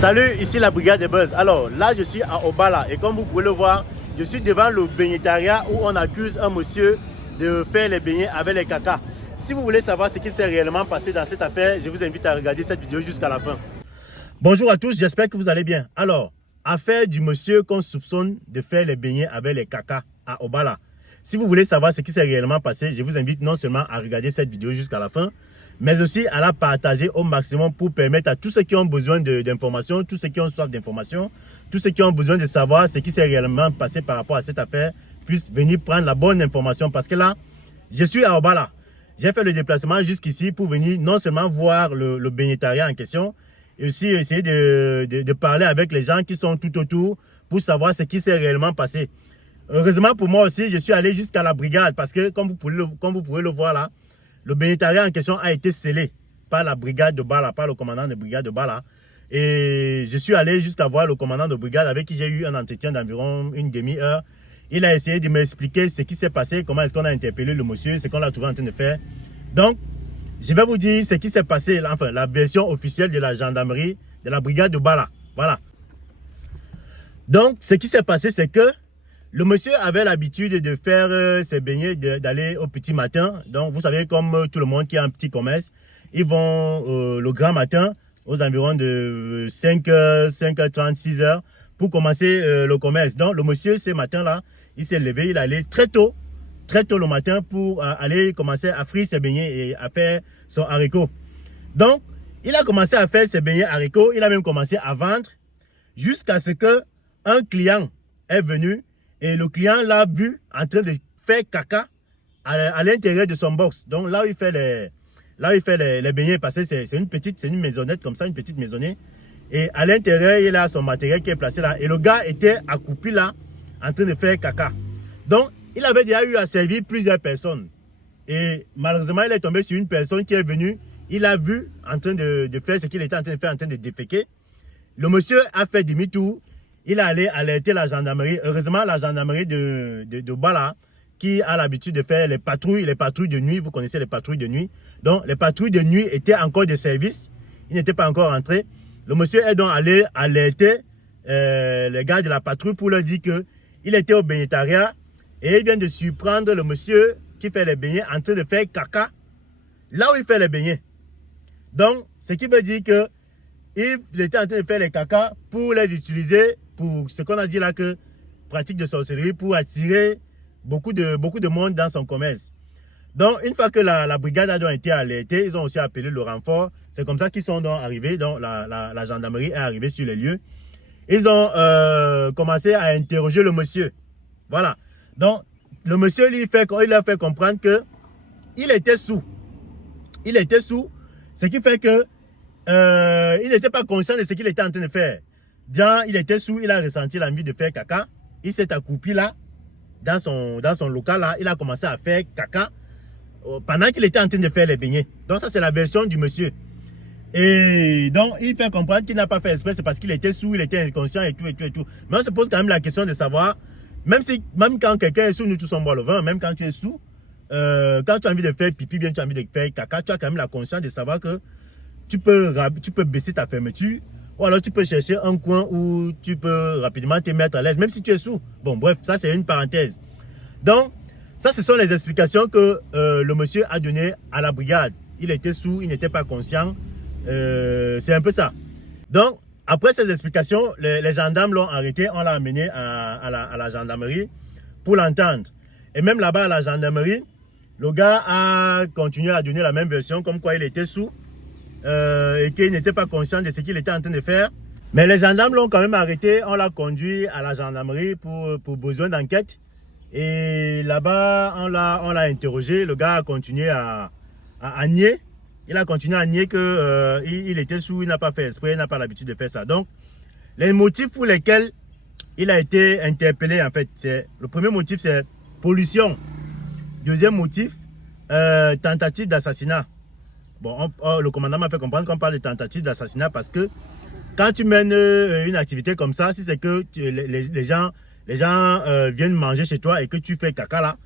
Salut, ici la brigade de Buzz. Alors là, je suis à Obala et comme vous pouvez le voir, je suis devant le baignetariat où on accuse un monsieur de faire les beignets avec les caca. Si vous voulez savoir ce qui s'est réellement passé dans cette affaire, je vous invite à regarder cette vidéo jusqu'à la fin. Bonjour à tous, j'espère que vous allez bien. Alors, affaire du monsieur qu'on soupçonne de faire les beignets avec les caca à Obala. Si vous voulez savoir ce qui s'est réellement passé, je vous invite non seulement à regarder cette vidéo jusqu'à la fin, mais aussi à la partager au maximum pour permettre à tous ceux qui ont besoin d'informations, tous ceux qui ont soif d'informations, tous ceux qui ont besoin de savoir ce qui s'est réellement passé par rapport à cette affaire, puissent venir prendre la bonne information. Parce que là, je suis à Obala. J'ai fait le déplacement jusqu'ici pour venir non seulement voir le baignetariat en question, et aussi essayer de parler avec les gens qui sont tout autour pour savoir ce qui s'est réellement passé. Heureusement pour moi aussi, je suis allé jusqu'à la brigade parce que comme vous pouvez le voir là, le baignetariat en question a été scellé par la brigade de Bala, par le commandant de brigade de Bala. Et je suis allé jusqu'à voir le commandant de brigade avec qui j'ai eu un entretien d'environ une demi-heure. Il a essayé de m'expliquer ce qui s'est passé, comment est-ce qu'on a interpellé le monsieur, ce qu'on a trouvé en train de faire. Donc, je vais vous dire ce qui s'est passé, enfin la version officielle de la gendarmerie, de la brigade de Bala. Voilà. Donc, ce qui s'est passé, c'est que le monsieur avait l'habitude de faire ses beignets, d'aller au petit matin. Donc, vous savez, comme tout le monde qui a un petit commerce, ils vont le grand matin, aux environs de 5h, 5h30, 6h, pour commencer le commerce. Donc, le monsieur, ce matin-là, il s'est levé, il allait très tôt le matin pour aller commencer à frire ses beignets et à faire son haricot. Donc, il a commencé à faire ses beignets haricots, il a même commencé à vendre, jusqu'à ce qu'un client est venu. Et le client l'a vu en train de faire caca à l'intérieur de son box. Donc là où il fait les beignets, parce que c'est une maisonnette comme ça, une petite maisonnette. Et à l'intérieur, il a son matériel qui est placé là. Et le gars était accroupi là, en train de faire caca. Donc, il avait déjà eu à servir plusieurs personnes. Et malheureusement, il est tombé sur une personne qui est venue. Il a vu en train de faire ce qu'il était en train de faire, en train de déféquer. Le monsieur a fait demi-tour. Il est allé alerter la gendarmerie. Heureusement, la gendarmerie de Bala, qui a l'habitude de faire les patrouilles de nuit. Vous connaissez les patrouilles de nuit. Donc, les patrouilles de nuit étaient encore de service. Ils n'étaient pas encore rentrés. Le monsieur est donc allé alerter les gars de la patrouille pour leur dire qu'il était au baignetariat et il vient de surprendre le monsieur qui fait les beignets en train de faire caca là où il fait les beignets. Donc, ce qui veut dire que il était en train de faire les caca pour les utiliser pour ce qu'on a dit là que pratique de sorcellerie pour attirer beaucoup de monde dans son commerce. Donc, une fois que la brigade a donc été alertée, ils ont aussi appelé le renfort. C'est comme ça qu'ils sont donc arrivés. Donc, la gendarmerie est arrivée sur les lieux. Ils ont commencé à interroger le monsieur. Voilà. Donc, le monsieur, lui, il a fait comprendre qu'il était sous. Il était sous, ce qui fait que il n'était pas conscient de ce qu'il était en train de faire. Quand il était sous, il a ressenti l'envie de faire caca. Il s'est accroupi là, dans son local là. Il a commencé à faire caca pendant qu'il était en train de faire les beignets. Donc ça, c'est la version du monsieur. Et donc, il fait comprendre qu'il n'a pas fait exprès, c'est parce qu'il était sous, il était inconscient et tout. Mais on se pose quand même la question de savoir, même quand quelqu'un est sous, nous tous sommes boire le vin, même quand tu es sous, quand tu as envie de faire pipi, bien tu as envie de faire caca, tu as quand même la conscience de savoir que tu peux baisser ta fermeture ou alors tu peux chercher un coin où tu peux rapidement te mettre à l'aise, même si tu es sous. Bon, bref, ça c'est une parenthèse. Donc, ça ce sont les explications que le monsieur a données à la brigade. Il était sous, il n'était pas conscient. C'est un peu ça. Donc, après ces explications, les gendarmes l'ont arrêté, on l'a amené à la gendarmerie pour l'entendre. Et même là-bas à la gendarmerie, le gars a continué à donner la même version, comme quoi il était sous. Et qu'il n'était pas conscient de ce qu'il était en train de faire. Mais les gendarmes l'ont quand même arrêté, on l'a conduit à la gendarmerie pour besoin d'enquête. Et là-bas, on l'a interrogé, le gars a continué à nier. Il a continué à nier qu'il était sous, il n'a pas fait exprès, il n'a pas l'habitude de faire ça. Donc, les motifs pour lesquels il a été interpellé, en fait, le premier motif, c'est pollution. Deuxième motif, tentative d'assassinat. Bon, le commandant m'a fait comprendre qu'on parle de tentative d'assassinat parce que quand tu mènes une activité comme ça, si c'est que les gens viennent manger chez toi et que tu fais caca là,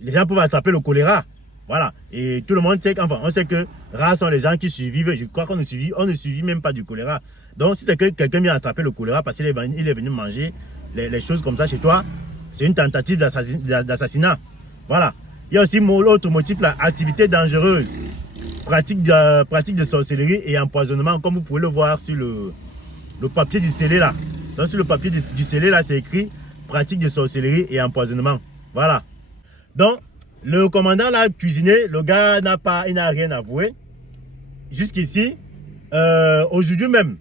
les gens peuvent attraper le choléra. Voilà. Et tout le monde sait, enfin, on sait que rares sont les gens qui survivent. Je crois qu'on ne survit même pas du choléra. Donc, si c'est que quelqu'un vient attraper le choléra parce qu'il est venu manger les choses comme ça chez toi, c'est une tentative d'assassinat. Voilà. Il y a aussi l'autre motif, là, activité dangereuse, pratique de sorcellerie et empoisonnement, comme vous pouvez le voir sur le papier du scellé là. Donc, sur le papier du scellé là, c'est écrit pratique de sorcellerie et empoisonnement. Voilà. Donc, le commandant l'a cuisiné, le gars il n'a rien avoué. Jusqu'ici, aujourd'hui même,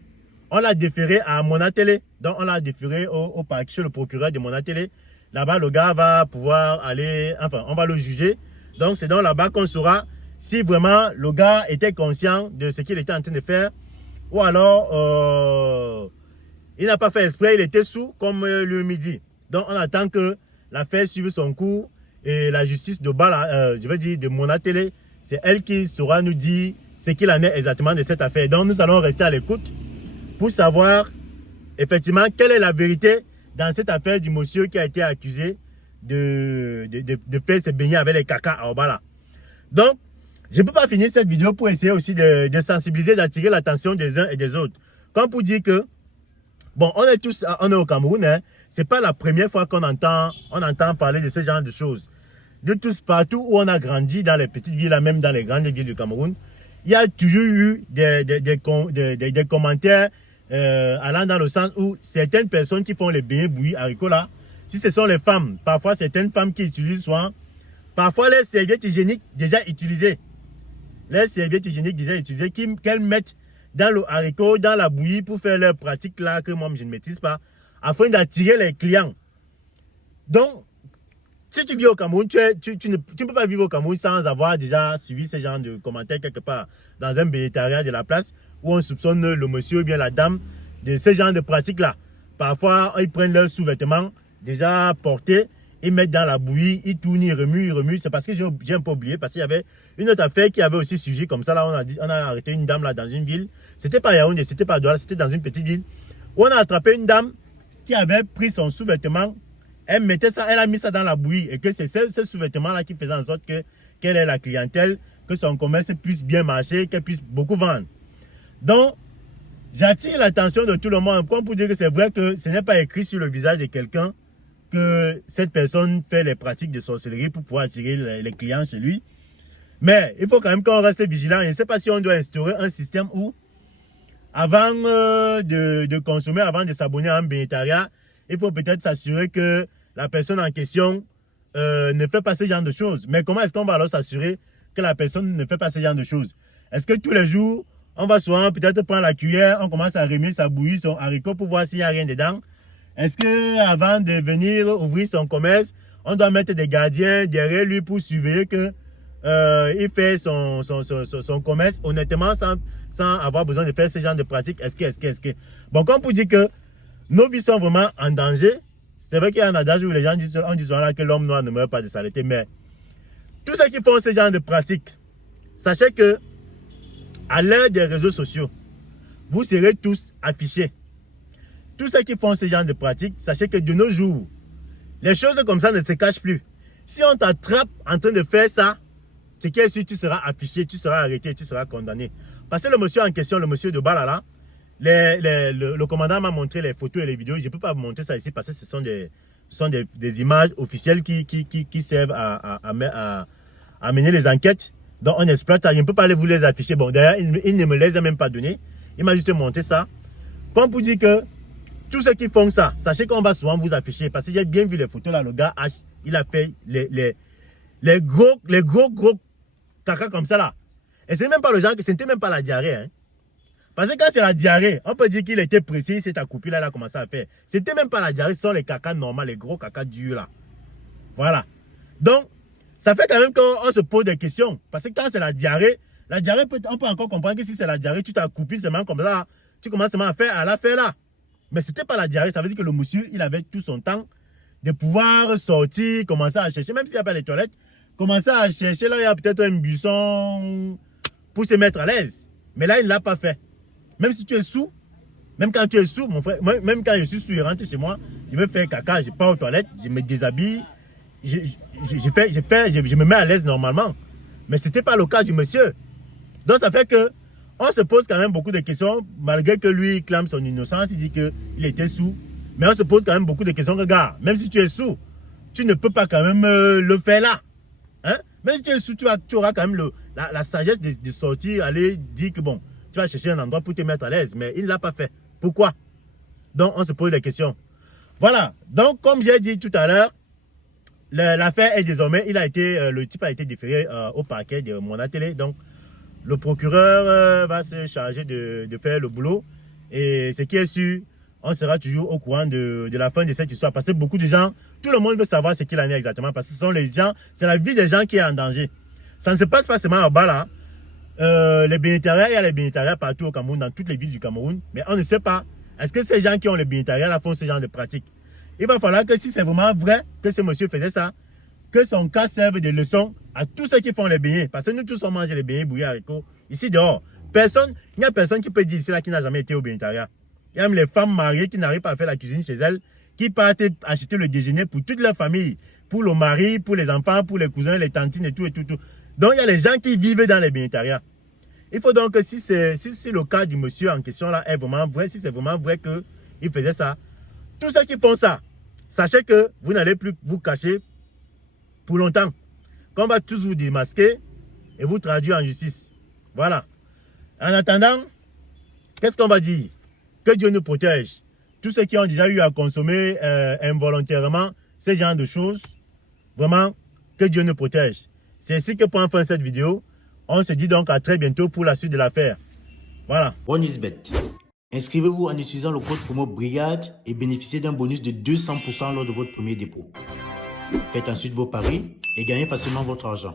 on l'a déféré à Monatélé. Donc, on l'a déféré au parquet, chez le procureur de Monatélé. Là-bas, le gars va pouvoir aller, enfin, on va le juger. Donc, c'est donc là-bas qu'on saura si vraiment le gars était conscient de ce qu'il était en train de faire. Ou alors, il n'a pas fait exprès, il était sous, comme le midi. Donc, on attend que l'affaire suive son cours. Et la justice de Bala, je veux dire de Monatélé, c'est elle qui saura nous dire ce qu'il en est exactement de cette affaire. Donc, nous allons rester à l'écoute pour savoir effectivement quelle est la vérité dans cette affaire du monsieur qui a été accusé de faire ses beignets avec les caca à Obala. Donc, je ne peux pas finir cette vidéo pour essayer aussi de sensibiliser, d'attirer l'attention des uns et des autres. Comme pour dire que, bon, on est au Cameroun, hein, ce n'est pas la première fois qu'on entend parler de ce genre de choses. De tous, partout où on a grandi, dans les petites villes, même dans les grandes villes du Cameroun, il y a toujours eu des commentaires allant dans le sens où certaines personnes qui font les beignets bouillis haricots là, si ce sont les femmes, parfois certaines femmes qui utilisent souvent, parfois les serviettes hygiéniques déjà utilisées, qu'elles mettent dans le haricot, dans la bouillie pour faire leur pratique là que moi je ne maîtrise pas, afin d'attirer les clients. Donc, si tu vis au Cameroun, tu ne peux pas vivre au Cameroun sans avoir déjà suivi ce genre de commentaires quelque part dans un végétarien de la place où on soupçonne le monsieur ou bien la dame de ce genre de pratiques-là. Parfois, ils prennent leurs sous-vêtements déjà portés, ils mettent dans la bouillie, ils tournent, ils remuent. C'est parce que j'ai un peu oublié, parce qu'il y avait une autre affaire qui avait aussi suivi comme ça. Là, on a arrêté une dame là dans une ville. C'était pas Yaoundé, c'était pas Douala, c'était dans une petite ville. Où on a attrapé une dame qui avait pris son sous-vêtement. Elle a mis ça dans la bouillie et que c'est ce sous-vêtement-là qui faisait en sorte qu'elle ait la clientèle, que son commerce puisse bien marcher, qu'elle puisse beaucoup vendre. Donc, j'attire l'attention de tout le monde comme pour dire que c'est vrai que ce n'est pas écrit sur le visage de quelqu'un que cette personne fait les pratiques de sorcellerie pour pouvoir attirer les clients chez lui. Mais il faut quand même qu'on reste vigilant. Je ne sais pas si on doit instaurer un système où, avant de consommer, avant de s'abonner à un végétarien, il faut peut-être s'assurer que la personne en question ne fait pas ce genre de choses. Mais comment est-ce qu'on va alors s'assurer que la personne ne fait pas ce genre de choses? Est-ce que tous les jours, on va souvent peut-être prendre la cuillère, on commence à remuer sa bouillie, son haricot pour voir s'il n'y a rien dedans? Est-ce qu'avant de venir ouvrir son commerce, on doit mettre des gardiens derrière lui pour surveiller que il fait son commerce honnêtement sans avoir besoin de faire ce genre de pratiques? Est-ce que... Bon, comme pour dire que nos vies sont vraiment en danger. C'est vrai qu'il y a un adage où les gens disent là que l'homme noir ne meurt pas de saleté, mais tous ceux qui font ce genre de pratiques, sachez que à l'ère des réseaux sociaux, vous serez tous affichés. Tous ceux qui font ce genre de pratiques, sachez que de nos jours, les choses comme ça ne se cachent plus. Si on t'attrape en train de faire ça, c'est qu'il tu seras affiché, tu seras arrêté, tu seras condamné. Parce que le monsieur en question, le monsieur de Balala, le commandant m'a montré les photos et les vidéos. Je ne peux pas vous montrer ça ici parce que ce sont des images officielles qui servent à mener les enquêtes. Donc on exploite. Je ne peux pas aller vous les afficher. Bon, d'ailleurs, il ne me les a même pas donné. Il m'a juste montré ça. Comme pour dire que tous ceux qui font ça, sachez qu'on va souvent vous afficher. Parce que j'ai bien vu les photos là. Le gars, il a fait les gros caca comme ça là. Et c'est même pas le genre que c'était même pas la diarrhée. Hein. Parce que quand c'est la diarrhée, on peut dire qu'il était précis, c'est ta copine là, il a commencé à faire. C'était même pas la diarrhée, ce sont les cacas normaux, les gros cacas durs là. Voilà. Donc, ça fait quand même qu'on se pose des questions. Parce que quand c'est la diarrhée, on peut encore comprendre que si c'est la diarrhée, tu t'as coupé seulement comme ça, tu commences seulement à la faire là. Mais c'était pas la diarrhée, ça veut dire que le monsieur, il avait tout son temps de pouvoir sortir, commencer à chercher, même s'il n'y a pas les toilettes, commencer à chercher, là il y a peut-être un buisson pour se mettre à l'aise. Mais là, il ne l'a pas fait. Même si tu es sous, même quand tu es sous, mon frère, même quand je suis sous, je rentre chez moi, je vais faire caca, je pars aux toilettes, je me déshabille, je me mets à l'aise normalement. Mais ce n'était pas le cas du monsieur. Donc ça fait que On se pose quand même beaucoup de questions, malgré que lui il clame son innocence, il dit qu'il était sous. Mais on se pose quand même beaucoup de questions. Regarde, même si tu es sous, tu ne peux pas quand même le faire là. Hein? Même si tu es sous, tu auras quand même la sagesse de sortir, aller dire que bon, tu vas chercher un endroit pour te mettre à l'aise. Mais il ne l'a pas fait. Pourquoi? Donc, on se pose des questions. Voilà. Donc, comme j'ai dit tout à l'heure, l'affaire est désormais, le type a été déféré au parquet de Mona Télé. Donc, le procureur va se charger de faire le boulot. Et ce qui est sûr, on sera toujours au courant de la fin de cette histoire. Parce que beaucoup de gens, tout le monde veut savoir ce qu'il en est exactement. Parce que ce sont les gens, c'est la vie des gens qui est en danger. Ça ne se passe pas seulement à Bala. Les bénétariats, il y a les bénétariats partout au Cameroun, dans toutes les villes du Cameroun. Mais on ne sait pas, est-ce que ces gens qui ont les bénétariats là font ce genre de pratiques? Il va falloir que si c'est vraiment vrai que ce monsieur faisait ça, que son cas serve de leçon à tous ceux qui font les beignets. Parce que nous tous on mange les beignets bouillis haricots ici dehors. Il n'y a personne qui peut dire ici là qui n'a jamais été au bénétariat. Il y a même les femmes mariées qui n'arrivent pas à faire la cuisine chez elles, qui partent acheter le déjeuner pour toute leur famille, pour le mari, pour les enfants, pour les cousins, les tantines et tout et tout. Donc il y a les gens qui vivent dans les bénétariats. Il faut donc que si le cas du monsieur en question là est vraiment vrai, si c'est vraiment vrai qu'il faisait ça, tous ceux qui font ça, sachez que vous n'allez plus vous cacher pour longtemps. Qu'on va tous vous démasquer et vous traduire en justice. Voilà. En attendant, qu'est-ce qu'on va dire? Que Dieu nous protège. Tous ceux qui ont déjà eu à consommer involontairement ce genre de choses, vraiment, que Dieu nous protège. C'est ainsi que prend fin cette vidéo. On se dit donc à très bientôt pour la suite de l'affaire. Voilà. OneXBet. Inscrivez-vous en utilisant le code promo BRIGADE et bénéficiez d'un bonus de 200% lors de votre premier dépôt. Faites ensuite vos paris et gagnez facilement votre argent.